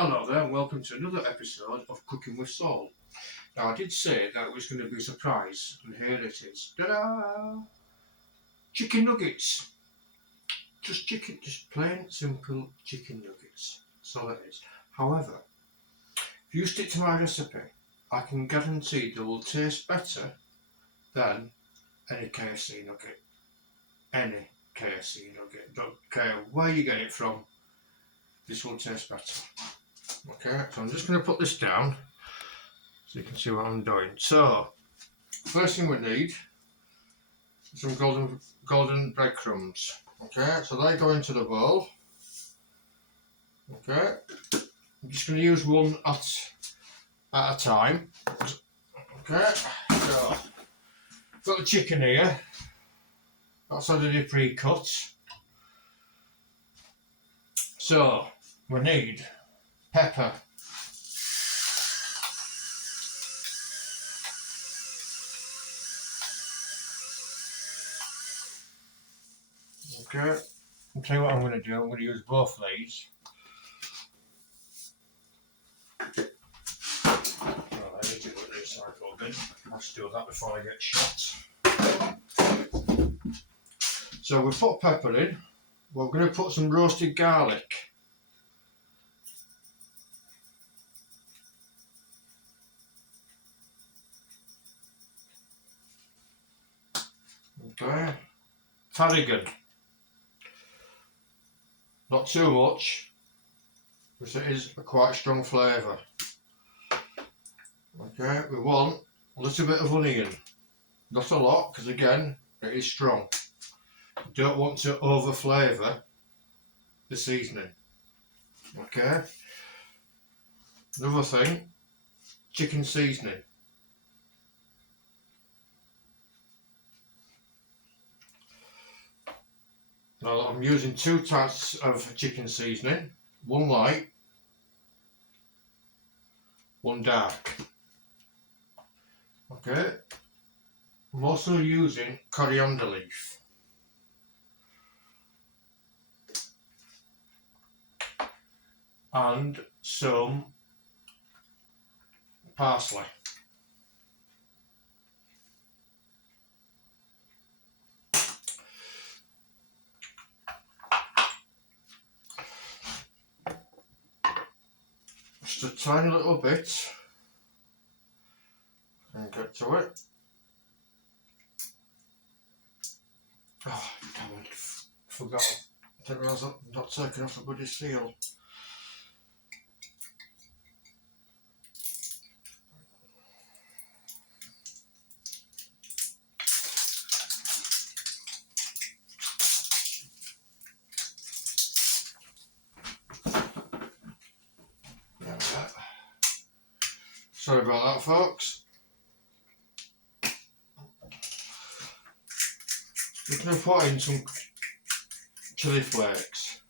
Hello there and welcome to another episode of Cooking with Saul. Now I did say that it was going to be a surprise and here it is. Ta-da! Chicken nuggets. Just plain simple chicken nuggets. That's all it is. However, if you stick to my recipe, I can guarantee they will taste better than any KFC nugget. Any KFC nugget. Don't care where you get it from, this will taste better. Okay, so I'm just going to put this down so you can see what I'm doing. So, first thing we need is some golden breadcrumbs. Okay, so they go into the bowl. Okay, I'm just going to use one at a time. Okay, so got the chicken here. That's already pre-cut. So we need pepper. Okay, I'll tell you what I'm going to do. I'm going to use both these. I need to put this recycle bin. I have to do that before I get shot. So we've put pepper in. We're going to put some roasted garlic. Okay, tarragon. Not too much, because it is a quite strong flavour. Okay, we want a little bit of onion. Not a lot, because again, it is strong. You don't want to over flavour the seasoning. Okay. Another thing, chicken seasoning. Now I'm using 2 types of chicken seasoning, one light, one dark. Okay, I'm also using coriander leaf. And some parsley. Just a tiny little bit and get to it. Oh, damn it, forgot. I didn't realise I'm not taking off the bloody seal. Sorry about that, folks. We're going to put in some chilli flakes,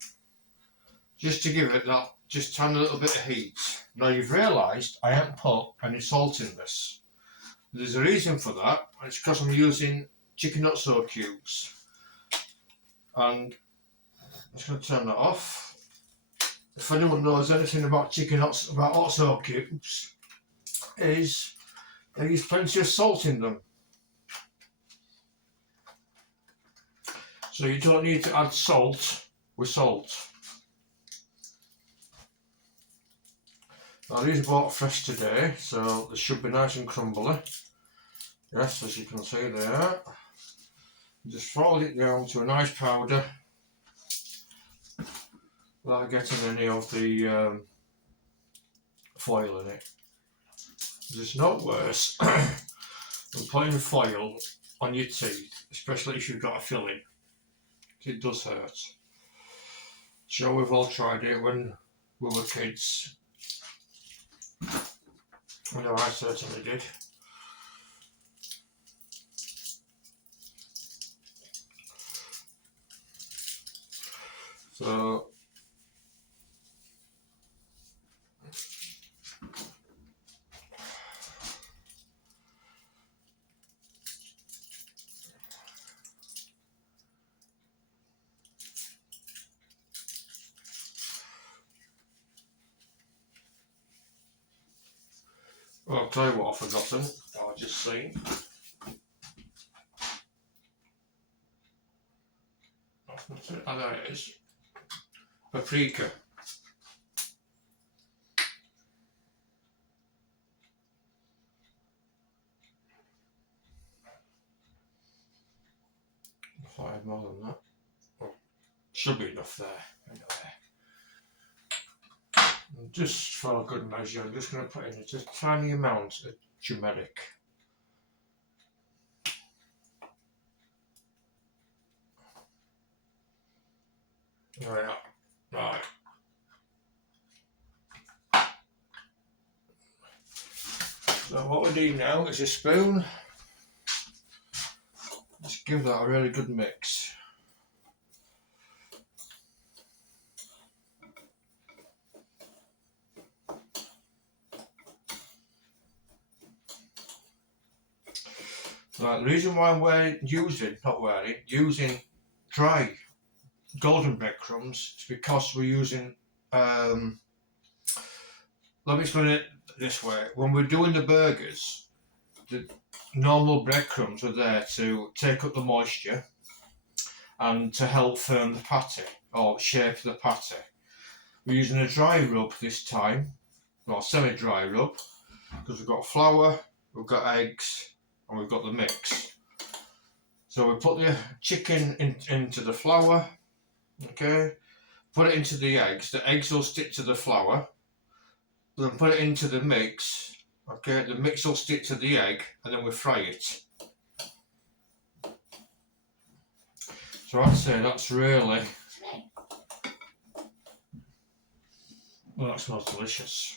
just to give it that just tiny little bit of heat. Now you've realised I haven't put any salt in this. There's a reason for that, and it's because I'm using chicken nutso cubes. And I'm just going to turn that off. If anyone knows anything about about nutso cubes, is there is plenty of salt in them. So you don't need to add salt with salt. Now these are bought fresh today, so they should be nice and crumbly. Yes, as you can see there. Just fold it down to a nice powder without getting any of the foil in it. It's not worse than putting foil on your teeth, especially if you've got a filling. It does hurt. Sure, we've all tried it when we were kids. I know I certainly did. So Well, I'll tell you what I've forgotten. I've just seen. Oh, there it is. Paprika. If I had more than that. Oh, should be enough there. Anyway. And just for good measure, I'm just going to put in just a tiny amount of turmeric. Right. Right. So what we do now is a spoon. Just give that a really good mix. Right, the reason why I'm using dry golden breadcrumbs is because we're using, let me explain it this way. When we're doing the burgers, the normal breadcrumbs are there to take up the moisture and to help firm the patty or shape the patty. We're using a dry rub this time, or semi-dry rub, because we've got flour, we've got eggs, and we've got the mix. So we put the chicken into the flour, okay, put it into the eggs will stick to the flour, then put it into the mix, okay, the mix will stick to the egg, and then we fry it. So I'd say that's really, well, that smells delicious.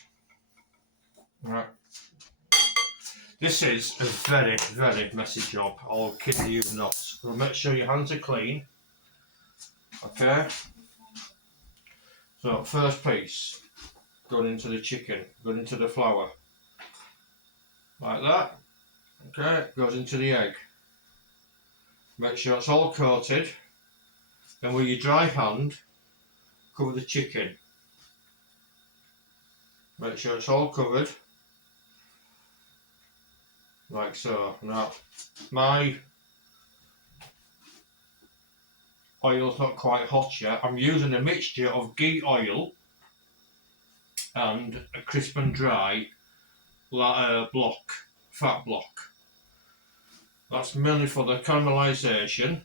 Right. This is a very, very messy job, I'll kid you not. So make sure your hands are clean. Okay. So first piece, going into the chicken, going into the flour. Like that. Okay, goes into the egg. Make sure it's all coated. Then with your dry hand, cover the chicken. Make sure it's all covered. Like so. Now, my oil's not quite hot yet. I'm using a mixture of ghee oil and a crisp and dry block, fat block. That's mainly for the caramelisation,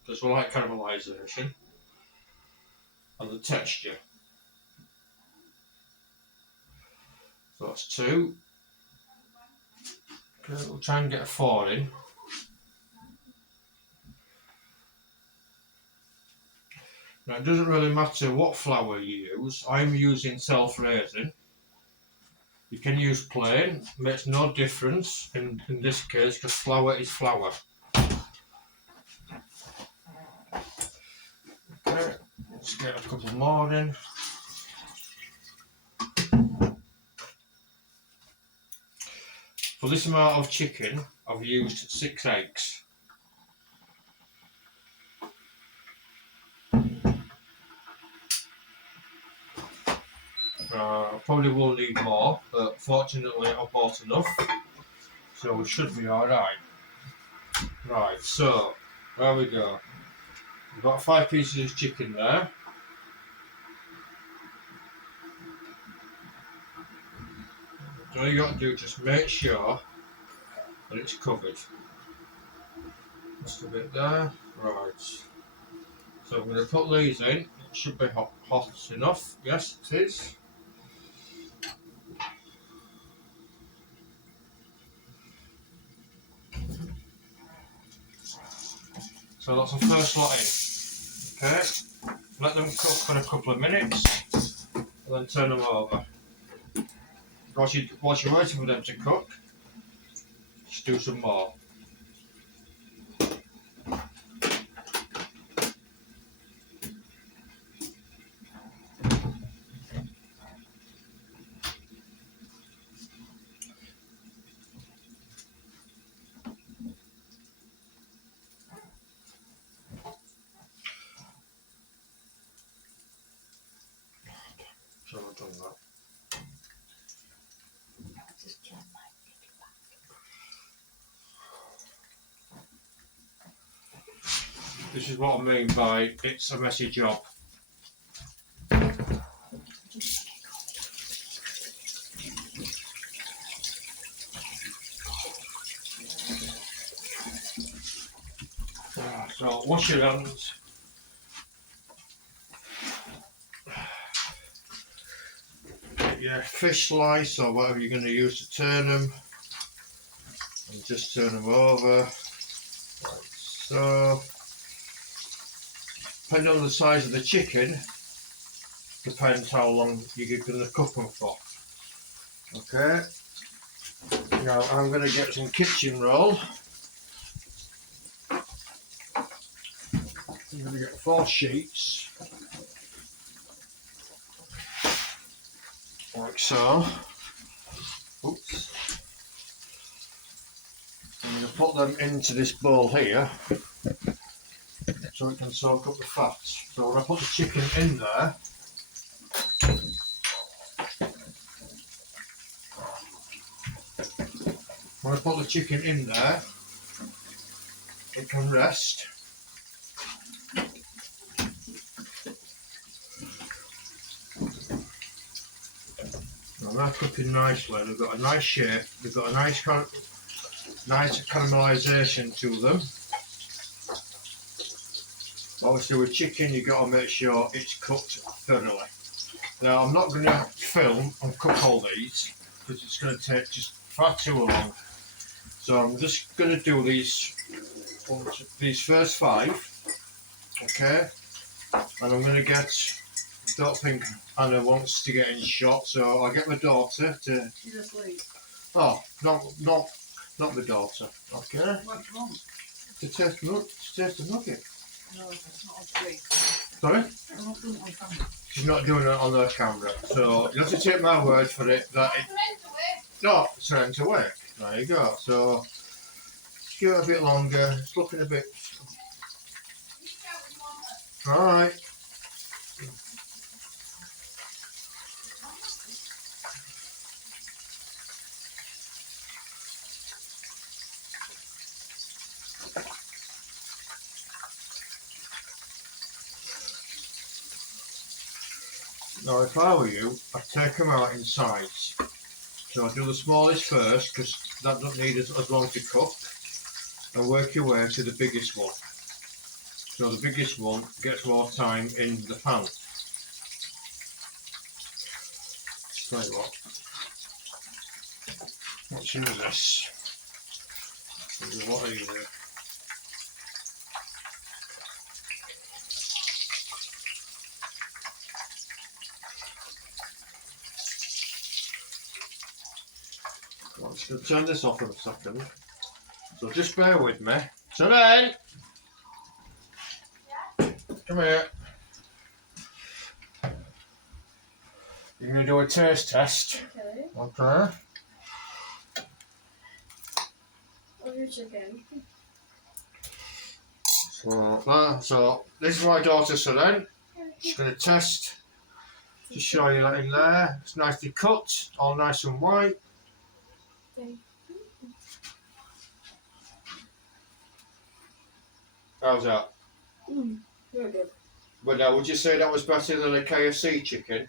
because we like caramelisation, and the texture. So that's 2. Okay, we'll try and get a 4 in. Now it doesn't really matter what flour you use. I'm using self-raising. You can use plain, makes no difference in this case because flour is flour. Okay, let's get a couple more in. For this amount of chicken, I've used 6 eggs. Probably will need more, but fortunately I've bought enough, so we should be alright. Right, so there we go. We've got 5 pieces of chicken there. All you got to do is just make sure that it's covered. Just a bit there. Right. So I'm going to put these in. It should be hot enough. Yes, it is. So that's the first lot in. Okay. Let them cook for a couple of minutes, and then turn them over. Whilst you're waiting for them to cook, just do some more. So I've done that. This is what I mean by it's a messy job. So wash your hands. Get your fish slice or whatever you're going to use to turn them, and just turn them over. Like so. Depending on the size of the chicken, depends how long you're going to cook them for. Okay. Now I'm going to get some kitchen roll. I'm going to get 4 sheets, like so. Oops. I'm going to put them into this bowl here, so it can soak up the fat. So when I put the chicken in there, it can rest. Now they're cooking nicely. They've got a nice shape. They've got a nice caramelisation to them. Obviously with chicken you've got to make sure it's cooked thoroughly. Now I'm not going to film and cook all these because it's going to take just far too long. So I'm just going to do these first 5, okay? And I'm going to get, I don't think Anna wants to get in shot, so I'll get my daughter to... She's asleep. Oh, not my daughter, okay? What do you want? To taste the nugget. No, it's not on screen. Sorry? I'm not doing it on camera. She's not doing it on her camera, so you have to take my word for it that it... No, it's trying to work. There you go. So, just give it a bit longer. It's looking a bit... Alright. Now if I were you, I'd take them out in size. So I'd do the smallest first, because that doesn't need as long to cook, and work your way to the biggest one. So the biggest one gets more time in the pan. Tell you what, let's use this. What are you doing? I'm just going to turn this off in a second. So just bear with me. Sunny! Come here. You're going to do a taste test. Okay. Okay. Of your chicken. So this is my daughter Sunny. She's going to test. Just show you that in there. It's nicely cut, all nice and white. Okay. How's that? Very good. But now, would you say that was better than a KFC chicken?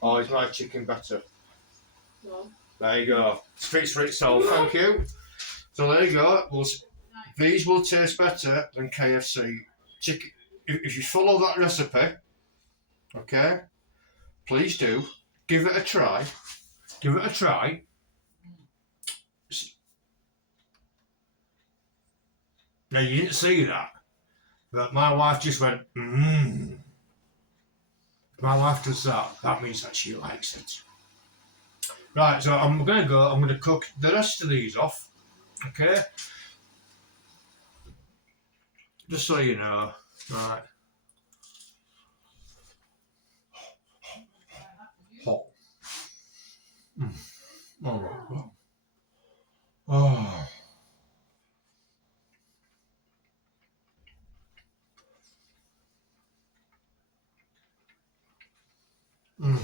Or is my chicken better? No. There you go. Speaks for itself, thank you. So there you go. These will taste better than KFC chicken. If you follow that recipe, okay, please do. Give it a try. Give it a try. Now, you didn't see that, but my wife just went, mmm. My wife does that. That means that she likes it. Right, so I'm going to cook the rest of these off, okay? Just so you know. Right. Hot. Oh my God. Oh. Mm.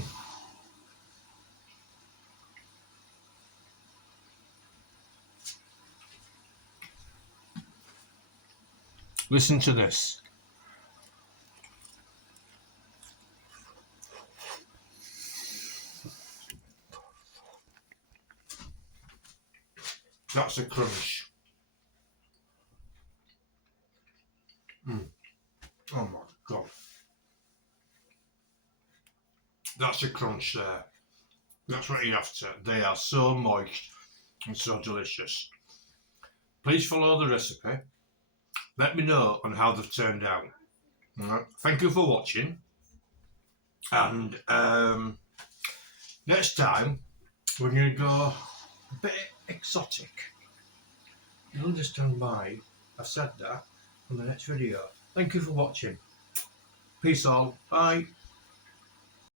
Listen to this. That's a crunch. Oh my God. That's a crunch there. That's what you're after. They are so moist and so delicious. Please follow the recipe. Let me know on how they've turned out. Alright. Thank you for watching. And next time we're going to go a bit exotic. You'll understand why I said that on the next video. Thank you for watching. Peace all. Bye.